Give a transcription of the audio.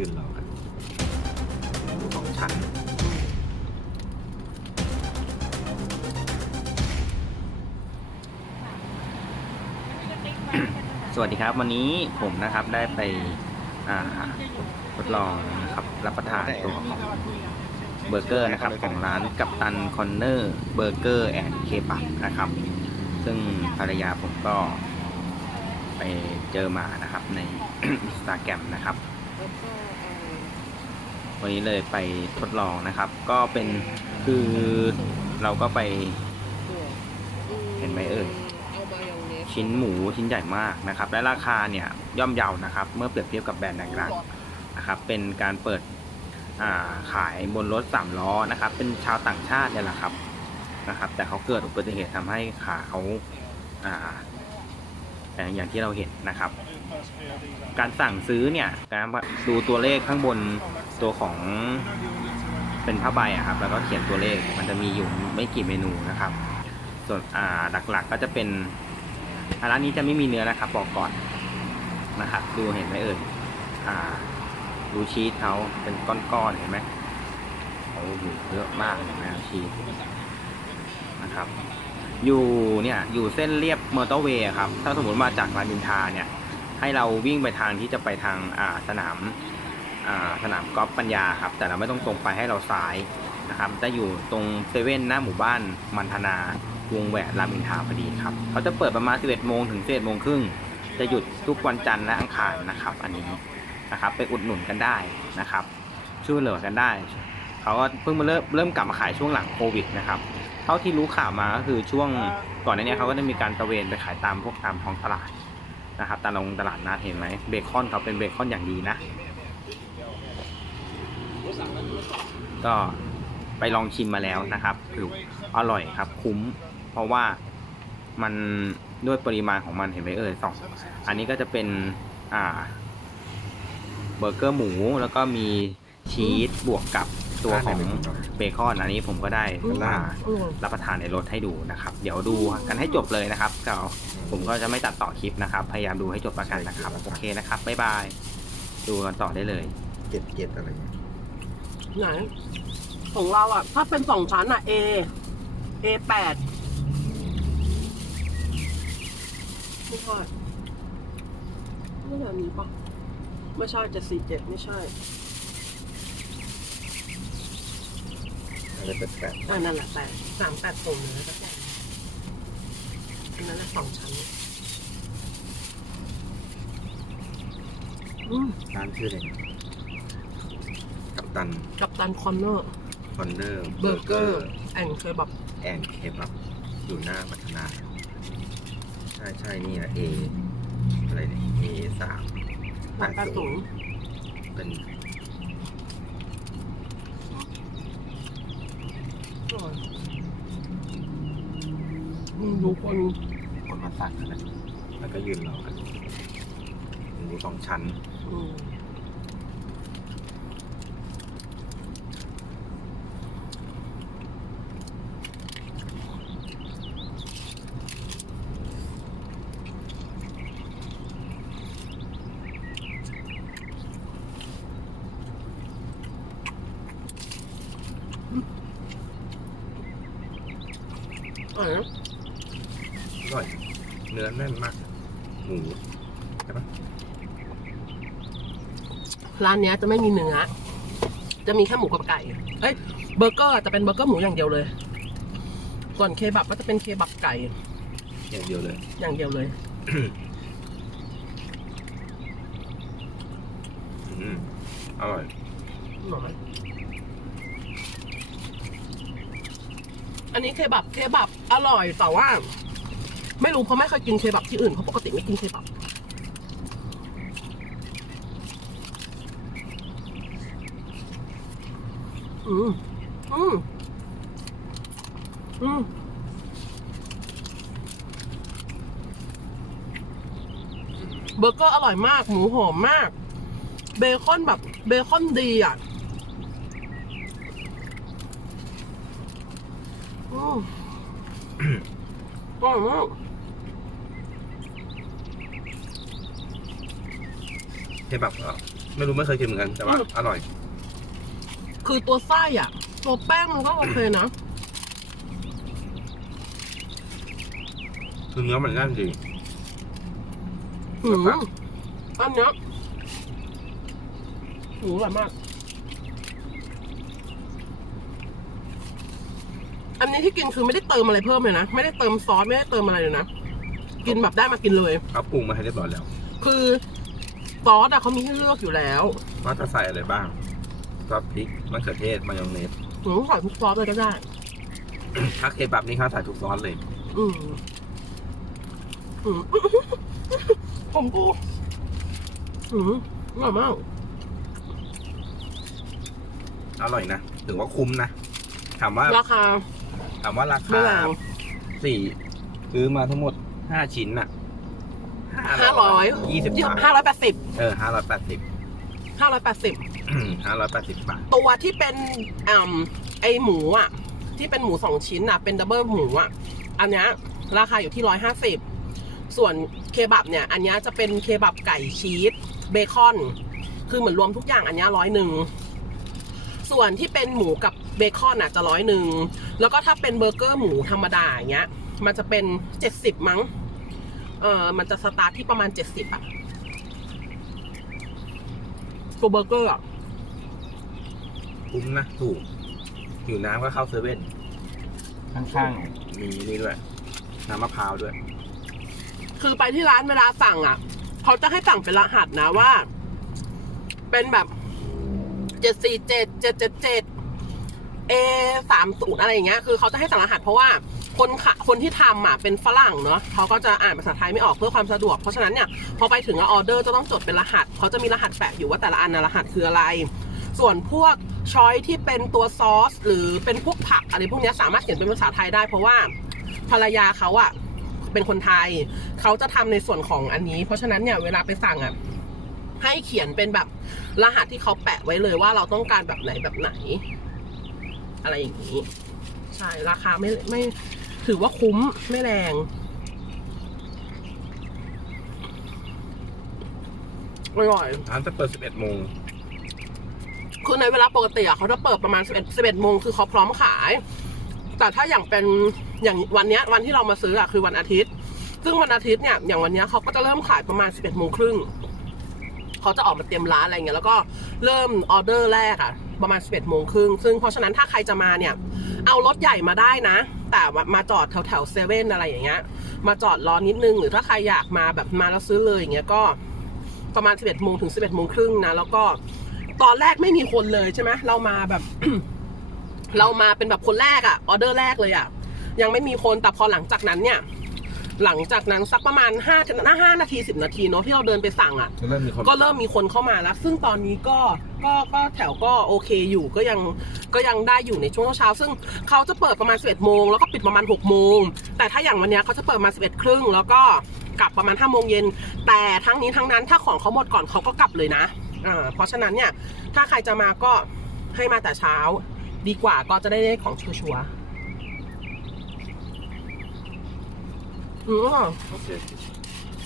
ยืนรอกันหมูสองชั้นสวัสดีครับ วันนี้ผมนะครับได้ไปทดลองนะครับรับประทานตัวของเบอร์เกอร์นะครับของร้านกัปตันคอนเนอร์เบอร์เกอร์แอนด์เคปับนะครับ ซึ่งภรรยาผมก็ไปเจอมานะครับในอินสตาแกรมนะครับ วันนี้เลยไปทดลองนะครับ ก็เป็นคือเราก็ไปเห็นไหมเอ่ยชิ้นหมูชิ้นใหญ่มากนะครับ และราคาเนี่ยย่อมเยานะครับ เมื่อเปรียบเทียบกับแบรนด์ดังๆนะครับ เป็นการเปิดาขายบนรถสามล้อนะครับ เป็นชาวต่างชาติเนี่ยแหละครับนะครับ แต่เขาเกิดอุบัติเหตุทำให้ขาเขาอ่าอย่างอย่างที่เราเห็นนะครับ การสั่งซื้อเนี่ยการดูตัวเลขข้างบน ตัวของเป็นผ้าใบอะครับ แล้วก็เขียนตัวเลขมันจะมีอยู่ไม่กี่เมนูนะครับ ส่วนอ่าหลักๆก็จะเป็นอ่าร้านนี้จะไม่มีเนื้อนะครับบอกก่อนนะครับ ดูเห็นไหมเอ่ยอ่า ดูชีสเขาเป็นก้อนๆเห็นไหมโอ้โหเยอะมากเลยนะชีสนะครับ อยู่เนี่ยอยู่เส้นเรียบมอเตอร์เวย์ครับ ถ้าสมมติมาจากรามอินทาเนี่ย ให้เราวิ่งไปทางที่จะไปทางอ่าสนาม สนามกอล์ฟปัญญาครับ แต่เราไม่ต้องตรงไปให้เราซ้ายนะครับจะอยู่ตรงเซเว่นหน้าหมู่บ้านมันธนาวงแหวนรามอินทาพอดีครับเขาจะเปิดประมาณ 11โมงถึง11โมงครึ่งจะหยุดทุกวันจันทร์และอังคารนะครับ อันนี้นะครับไปอุดหนุนกันได้นะครับ ช่วยเหลือกันได้เขาก็เพิ่งมาเริ่มเริ่มกลับมาขายช่วงหลังโควิดนะครับเท่าที่รู้ข่าวมาก็คือช่วงก่อนหน้านี้เขาก็ได้มีการตระเวนไปขายตามพวกตามท้องตลาดนะครับตามลงตลาดนัดเห็นไหมเบคอนเขาเป็นเบคอนอย่างดีนะ ก็ไปลองชิมมาแล้วนะครับคืออร่อยครับคุ้ม เพราะว่ามันด้วยปริมาณของมันเห็นไหมเอ่ยสองอันนี้ก็จะเป็นอ่าเบอร์เกอร์หมูแล้วก็มีชีสบวกกับตัวของเบคอนอันนี้ผมก็ได้อ่ารับประทานในรถให้ดูนะครับ เดี๋ยวดูกันให้จบเลยนะครับก็ผมก็จะไม่ตัดต่อคลิปนะครับ พยายามดูให้จบประกันนะครับ โอเคนะครับบ๊ายบาย ดูกันต่อได้เลยเก็บเก็บอะไรเงี้ย ไหน ของเราอะ ถ้าเป็นสองชั้นอะ A A แปดไม่ใช่ไม่ใช่อันนี้ปะไม่ใช่จะสี่เจ็ดไม่ใช่อะไรแปลกอ่านั่นแหละแปดสามแปดตรงเลยก็แปดอันนั้นแหละสองชั้นอืมๆร้านชื่ออะไรนะกัป ตันกับตันคอนเนอร์คอนเนอร์เบอร์เกอร์แอนเคยแบบแอนเคบับอยู่หน้าพัฒนาใช่ใช่นี่นะเออะไรเนี่ยเอสามสามแปดศูนย์เป็นอืมดูคนคนมาสั่งกันนะแล้วก็ยืนรอกันหมูสองชั้นอืมอร่อยนะ อร่อย เนื้อ แน่นมากหมูร้านเนี้ยจะไม่มีเนื้อ จะมีแค่หมูกับไก่ เอ้ย เบอร์เกอร์จะเป็นเบอร์เกอร์หมูอย่างเดียวเลย ส่วนเคบับก็จะเป็นเคบับไก่ อย่างเดียวเลย อย่างเดียวเลย อืมอร่อยหน่อยอันนี้เคบับเคบับอร่อยแต่ว่า ไม่รู้เพราะไม่เคยกินเคบับที่อื่นเพราะปกติไม่กินเคบับอืมอืมอืมเบอร์เกอร์อร่อยมาก หมูหอมมาก เบคอนแบบ เบคอนดีอะอืมอร่อยมาก เคบับเหรอไม่รู้ไม่เคยกินเหมือนกันแต่ว่าอืมอร่อย คือตัวไส้อะ ตัวแป้งมันก็โอเคนะ คือเนื้อมันแน่นดีหืมครับอันเนี้ยหูอร่อยมาก อันนี้ที่กินคือไม่ได้เติมอะไรเพิ่มเลยนะ ไม่ได้เติมซอสไม่ได้เติมอะไรเลยนะ กินแบบได้มากินเลยเขาปรุงมาให้เรียบร้อยแล้ว คือ ซอสอะเขามีให้เลือกอยู่แล้วว่าจะใส่อะไรบ้างซอสพริกมะเขือเทศมายองเนสหนูใส่ทุกซอสเลยก็ได้ ถ้าเคบับนี่เขาใส่ทุกซอสเลยอืมอืมผมกูอืมอร่อยมากอร่อยนะถือว่าคุ้มนะถามว่าราคาถามว่าราไม่คาแรงสี่ซื้อมาทั้งหมดห้าชิ้นน่ะ ห้าร้อยยี่สิบบาทห้าร้อยแปดสิบเออห้าร้อยแปดสิบห้าร้อยแปดสิบห้าร้อยแปดสิบบาท ตัวที่เป็นอ่าไอหมูอะ ที่เป็นหมูสองชิ้นอะ เป็นดับเบิลหมูอะ อันเนี้ยราคาอยู่ที่ร้อยห้าสิบส่วนเคบับเนี่ย อันเนี้ยจะเป็นเคบับไก่ชีสเบคอน คือเหมือนรวมทุกอย่างอันเนี้ร้อยหนึ่งส่วนที่เป็นหมูกับเบคอนอะจะร้อยหนึ่งแล้วก็ถ้าเป็นเบอร์เกอร์หมูธรรมดาอย่างเงี้ย มันจะเป็นเจ็ดสิบมั้ง เออมันจะสตาร์ทที่ประมาณเจ็ดสิบอะตัวเบอร์เกอร์อะคุ้มนะ ถูกหิวน้ำก็เข้าเซเว่นข้างๆมีนี่ด้วย น้ำมะพร้าวด้วย คือไปที่ร้านเวลาสั่งอะเขาจะให้สั่งเป็นรหัสนะว่า เป็นแบบเจ็ดสี่เจ็ดเจ็ดเจ็ดเจ็ดเอสามศูนย์อะไรอย่างเงี้ย คือเขาจะให้สั่งรหัสเพราะว่า คนขะคนที่ทำอะเป็นฝรั่งเนาะเขาก็จะอ่านภาษาไทยไม่ออกเพื่อความสะดวก เพราะฉะนั้นเนี่ยพอไปถึงอออเดอร์จะต้องจดเป็นรหัสเขาจะมีรหัสแปะอยู่ว่าแต่ละอันนะรหัสคืออะไร ส่วนพวกช้อยที่เป็นตัวซอส หรือเป็นพวกผักอะไรพวกนี้สามารถเขียนเป็นภาษาไทยได้เพราะว่าภรรยาเขาอะเป็นคนไทย เขาจะทำในส่วนของอันนี้ เพราะฉะนั้นเนี่ยเวลาไปสั่งอะให้เขียนเป็นแบบรหัสที่เขาแปะไว้เลยว่าเราต้องการแบบไหนแบบไหน อะไรอย่างนี้ ใช่ราคาไม่ไม่ ถือว่าคุ้มไม่แรง อร่อย ร้านจะเปิด 11โมงคือในเวลาปกติอะเขาจะเปิดประมาณ 11 11โมงคือเขาพร้อมขาย แต่ถ้าอย่างเป็นอย่างวันเนี้ยวันที่เรามาซื้ออะคือวันอาทิตย์ ซึ่งวันอาทิตย์เนี่ยอย่างวันเนี้ยเขาก็จะเริ่มขายประมาณ 11โมงครึ่งเขาจะออกมาเตรียมร้านอะไรเงี้ยแล้วก็เริ่มออเดอร์แรกอะ ประมาณ 11โมงครึ่งซึ่งเพราะฉะนั้นถ้าใครจะมาเนี่ย เอารถใหญ่มาได้นะ แต่ว่ามาจอดแถวแถวเซเว่นอะไรอย่างเงี้ย มาจอดรอนิดนึง หรือถ้าใครอยากมาแบบมาแล้วซื้อเลยอย่างเงี้ยก็ประมาณ 11โมงถึง 11โมงครึ่งนะ แล้วก็ตอนแรกไม่มีคนเลยใช่ไหมเรามาแบบ เรามาเป็นแบบคนแรกอะออเดอร์แรกเลยอะยังไม่มีคนแต่พอหลังจากนั้นเนี่ยหลังจากนั้นสักประมาณห้าห้านาทีสิบนาทีเนาะที่เราเดินไปสั่งอะเริ่มมีคนก็เริ่มมีคนเข้ามาแล้ว ซึ่งตอนนี้ก็ ก็ก็แถวก็โอเคอยู่ก็ยังก็ยังได้อยู่ในช่วงเช้า ซึ่งเขาจะเปิดประมาณ 11โมงแล้วก็ปิดประมาณ6โมงแต่ถ้าอย่างวันนี้เขาจะเปิดมา11ครึ่งแล้วก็กลับประมาณ5โมงเย็นแต่ทั้งนี้ทั้งนั้นถ้าของเขาหมดก่อนเขาก็กลับเลยนะอ่าเพราะฉะนั้นเนี่ยถ้าใครจะมาก็ให้มาแต่เช้า ดีกว่าก็จะได้ของชัวร์ๆอืมอ